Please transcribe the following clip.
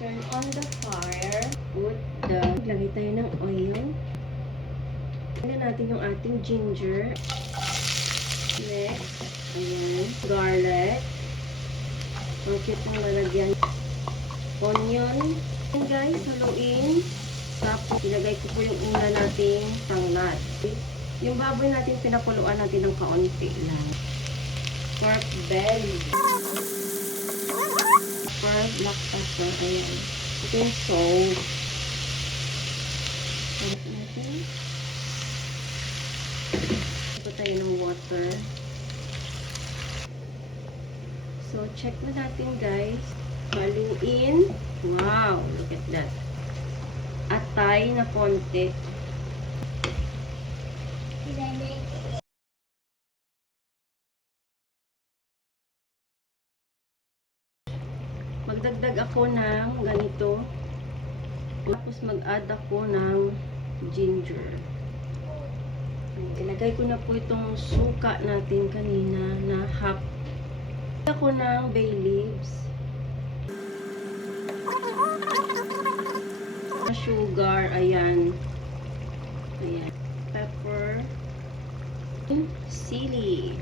Turn on the fire. Lagay tayo ng oil. Lagyan natin yung ating ginger. Next, ayan, garlic. Ang cute yung lalagyan. Onion. And guys, haluin. Tapos, ilagay ko po yung una nating tanglad. Yung baboy natin, pinakuluan natin ng kaunti lang. Pork belly. Pork black pepper. Ayan. Ito yung sauce. Ayan natin. Ito tayo ng water. So, check na natin guys. Haluin. Wow! Look at that. Atay na konti. Magdagdag ako ng ganito. Tapos mag-add ako ng ginger. Ilagay ko na po itong suka natin kanina na half. Ako ng bay leaves. Sugar, ayan. Ayan. Pepper. Sili.